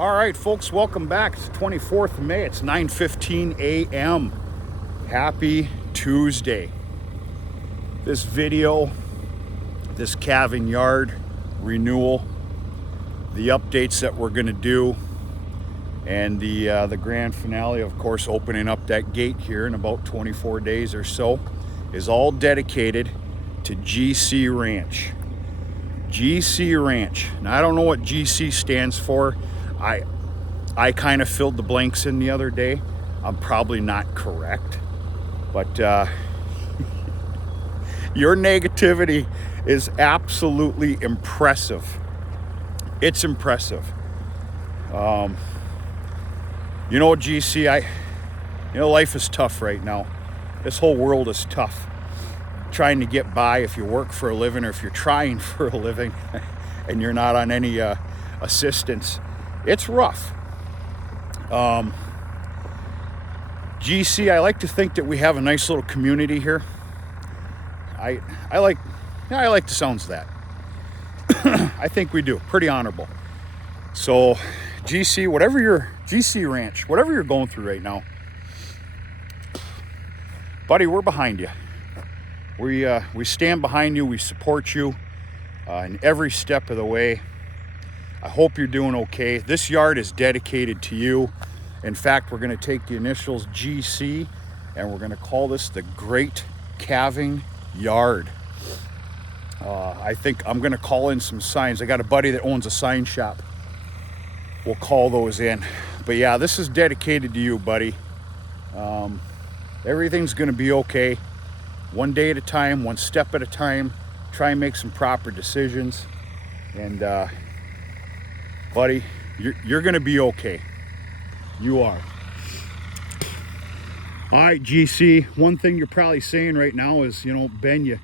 All right, folks, welcome back. It's the 24th of May. It's 9:15 a.m. Happy Tuesday. This video, this calving yard renewal, the updates that we're going to do, and the grand finale, of course, opening up that gate here in about 24 days or so, is all dedicated to GC Ranch. GC Ranch. Now, I don't know what GC stands for. I kind of filled the blanks in the other day. I'm probably not correct, but your negativity is absolutely impressive. It's impressive. GC, life is tough right now. This whole world is tough. Trying to get by if you work for a living, or if you're trying for a living and you're not on any assistance, it's rough. GC, I like to think that we have a nice little community here. I like the sounds of that. I think we do. Pretty honorable. So GC, GC Ranch, whatever you're going through right now, buddy, we're behind you. We stand behind you. We support you in every step of the way. I hope you're doing okay. This yard is dedicated to you. In fact, we're going to take the initials GC and we're going to call this the Great Calving Yard. I think I'm going to call in some signs. I got a buddy that owns a sign shop. We'll call those in. But yeah, this is dedicated to you, buddy. Everything's going to be okay. One day at a time, one step at a time. Try and make some proper decisions. And buddy, you're going to be okay. You are. All right, GC. One thing you're probably saying right now is, Ben, you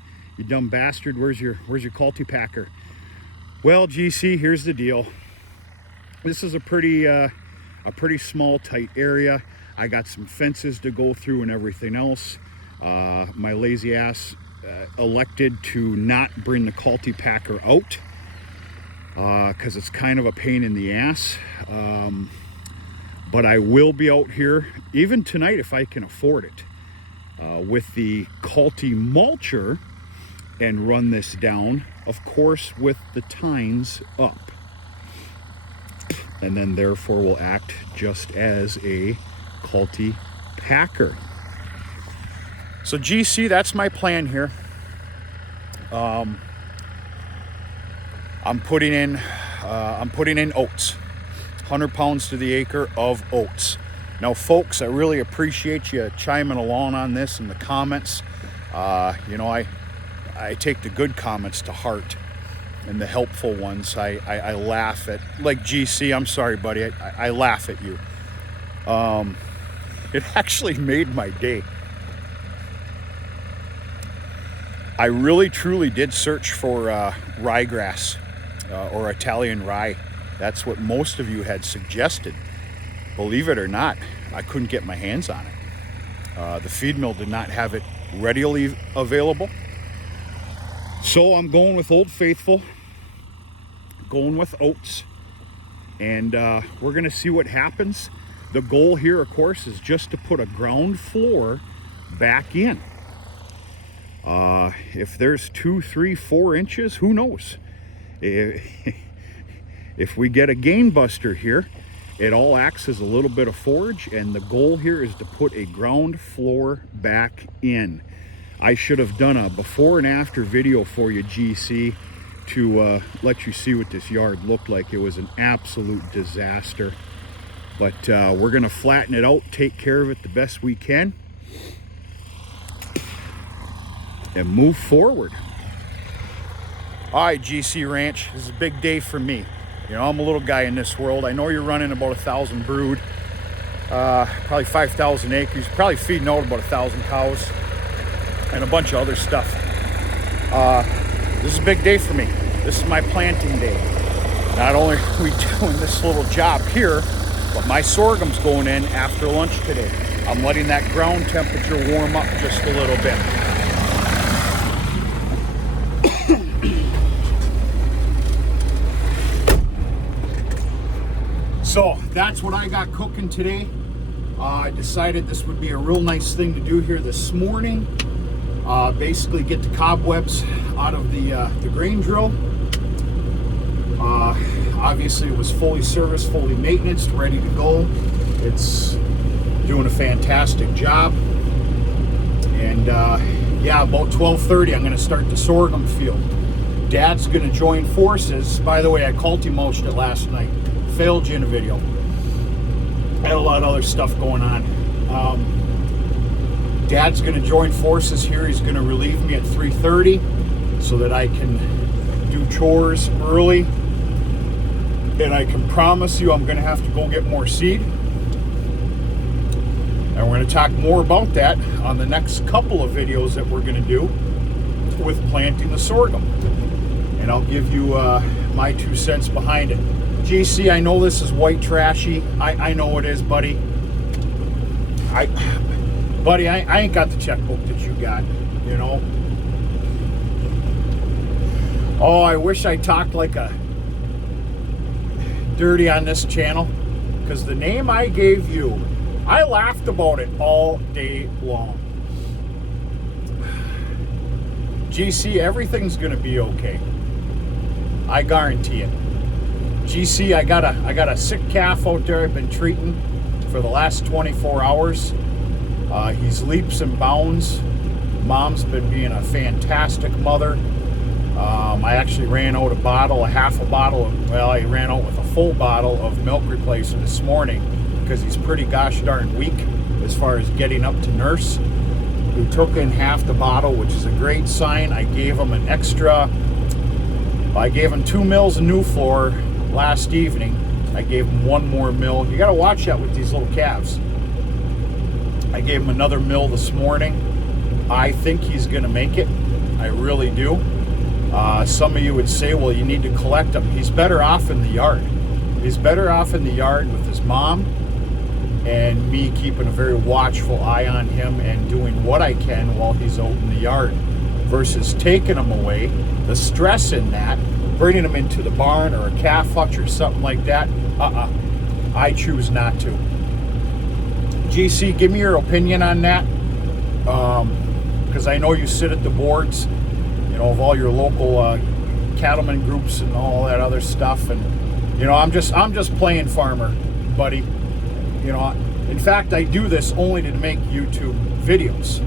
dumb bastard. Where's your culti packer? Well, GC, here's the deal. This is a pretty small, tight area. I got some fences to go through and everything else. My lazy ass elected to not bring the culti packer out. Because it's kind of a pain in the ass. But I will be out here, even tonight if I can afford it, with the culti mulcher and run this down, of course, with the tines up. And then therefore will act just as a culti packer. So GC, that's my plan here. I'm putting in oats, 100 pounds to the acre of oats. Now, folks, I really appreciate you chiming along on this in the comments. I take the good comments to heart, and the helpful ones I laugh at. Like GC, I'm sorry, buddy, I laugh at you. It actually made my day. I really truly did search for ryegrass. Or Italian rye. That's what most of you had suggested. Believe it or not, I couldn't get my hands on it. The feed mill did not have it readily available. So I'm going with Old Faithful, going with oats, and we're going to see what happens. The goal here, of course, is just to put a ground floor back in. If there's 2, 3, 4 inches, who knows? If we get a gain buster here, it all acts as a little bit of forage, and the goal here is to put a ground floor back in. I should have done a before and after video for you, GC, to let you see what this yard looked like. It was an absolute disaster, but we're gonna flatten it out, take care of it the best we can, and move forward. All right, GC Ranch, this is a big day for me. I'm a little guy in this world. I know you're running about 1,000 brood, probably 5,000 acres, probably feeding out about 1,000 cows and a bunch of other stuff. This is a big day for me. This is my planting day. Not only are we doing this little job here, but my sorghum's going in after lunch today. I'm letting that ground temperature warm up just a little bit. So that's what I got cooking today. I decided this would be a real nice thing to do here this morning. Basically get the cobwebs out of the grain drill. Obviously it was fully serviced, fully maintenance, ready to go. It's doing a fantastic job. And yeah, about 12:30 I'm gonna start the sorghum field. Dad's gonna join forces. By the way, I mulched it last night. Failed you in a video. Had a lot of other stuff going on. Dad's gonna join forces here. He's gonna relieve me at 3:30 so that I can do chores early. And I can promise you I'm gonna have to go get more seed. And we're gonna talk more about that on the next couple of videos that we're gonna do with planting the sorghum. And I'll give you my 2 cents behind it. GC, I know this is white trashy. I know it is, buddy. Buddy, I ain't got the checkbook that you got, you know. Oh, I wish I talked like a dirty on this channel, because the name I gave you, I laughed about it all day long. GC, everything's gonna be okay. I guarantee it. GC, I got a sick calf out there I've been treating for the last 24 hours. He's leaps and bounds. Mom's been being a fantastic mother. I actually ran out a half a bottle, well, I ran out with a full bottle of milk replacer this morning because he's pretty gosh darn weak as far as getting up to nurse. We took in half the bottle, which is a great sign. I gave him 2 mils of Nufor last evening. I gave him 1 more mil. You got to watch that with these little calves. I gave him another mil this morning. I think he's going to make it. I really do. Some of you would say, well, you need to collect him. He's better off in the yard. He's better off in the yard with his mom and me keeping a very watchful eye on him and doing what I can while he's out in the yard versus taking him away. The stress in that, bringing him into the barn or a calf hutch or something like that, I choose not to. GC, give me your opinion on that, because I know you sit at the boards, you know, of all your local cattlemen groups and all that other stuff, and you know, I'm just playing farmer, buddy. You know, in fact, I do this only to make YouTube videos.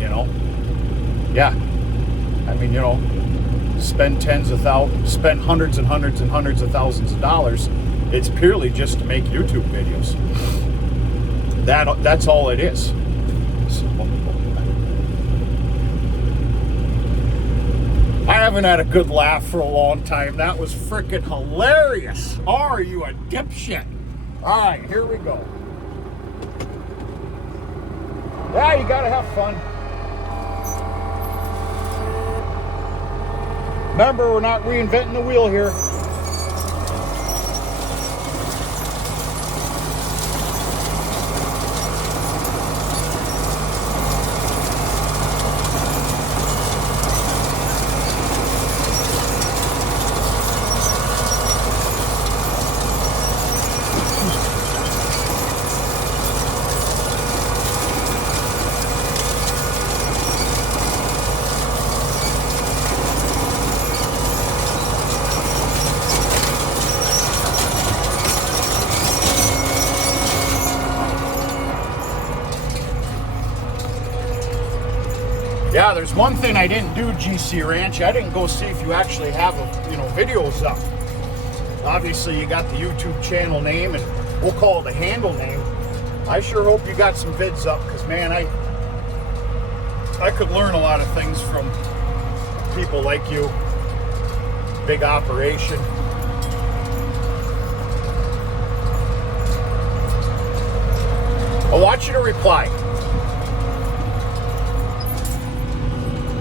You know, yeah. I mean, you know, spend hundreds and hundreds and hundreds of thousands of dollars. It's purely just to make YouTube videos. That's all it is. So, I haven't had a good laugh for a long time. That was freaking hilarious. Are you a dipshit? All right, here we go. Yeah, you gotta have fun. Remember, we're not reinventing the wheel here. Yeah, there's one thing I didn't do, GC Ranch. I didn't go see if you actually have, videos up. Obviously, you got the YouTube channel name, and we'll call it a handle name. I sure hope you got some vids up, because, man, I could learn a lot of things from people like you. Big operation. I want you to reply.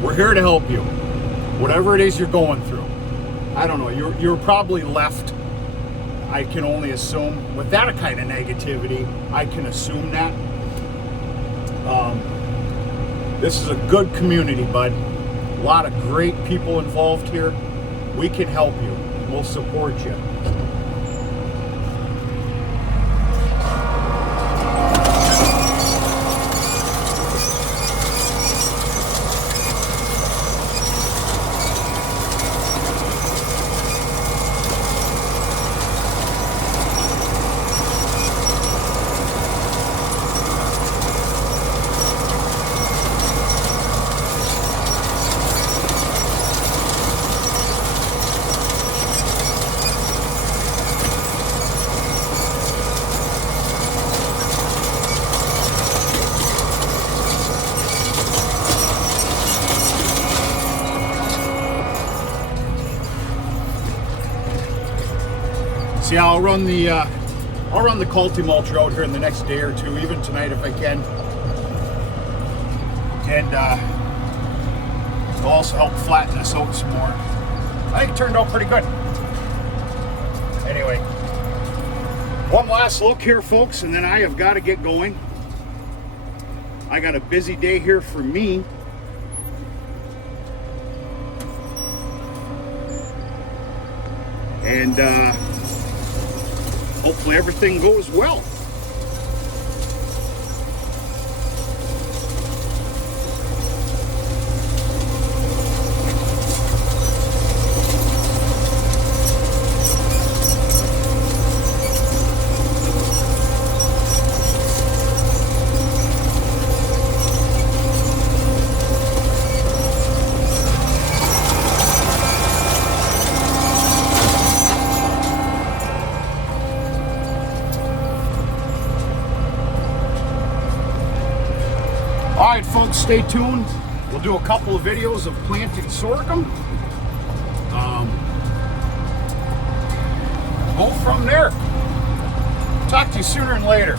We're here to help you. Whatever it is you're going through. I don't know, you're probably left, I can only assume, with that kind of negativity, I can assume that. This is a good community, bud. A lot of great people involved here. We can help you. We'll support you. See, I'll run the Culti mulch out here in the next day or two, even tonight if I can. And it'll also help flatten this out some more. I think it turned out pretty good. Anyway, one last look here, folks, and then I have got to get going. I got a busy day here for me. And hopefully everything goes well. All right, folks, stay tuned. We'll do a couple of videos of planting sorghum. Go from there. Talk to you sooner and later.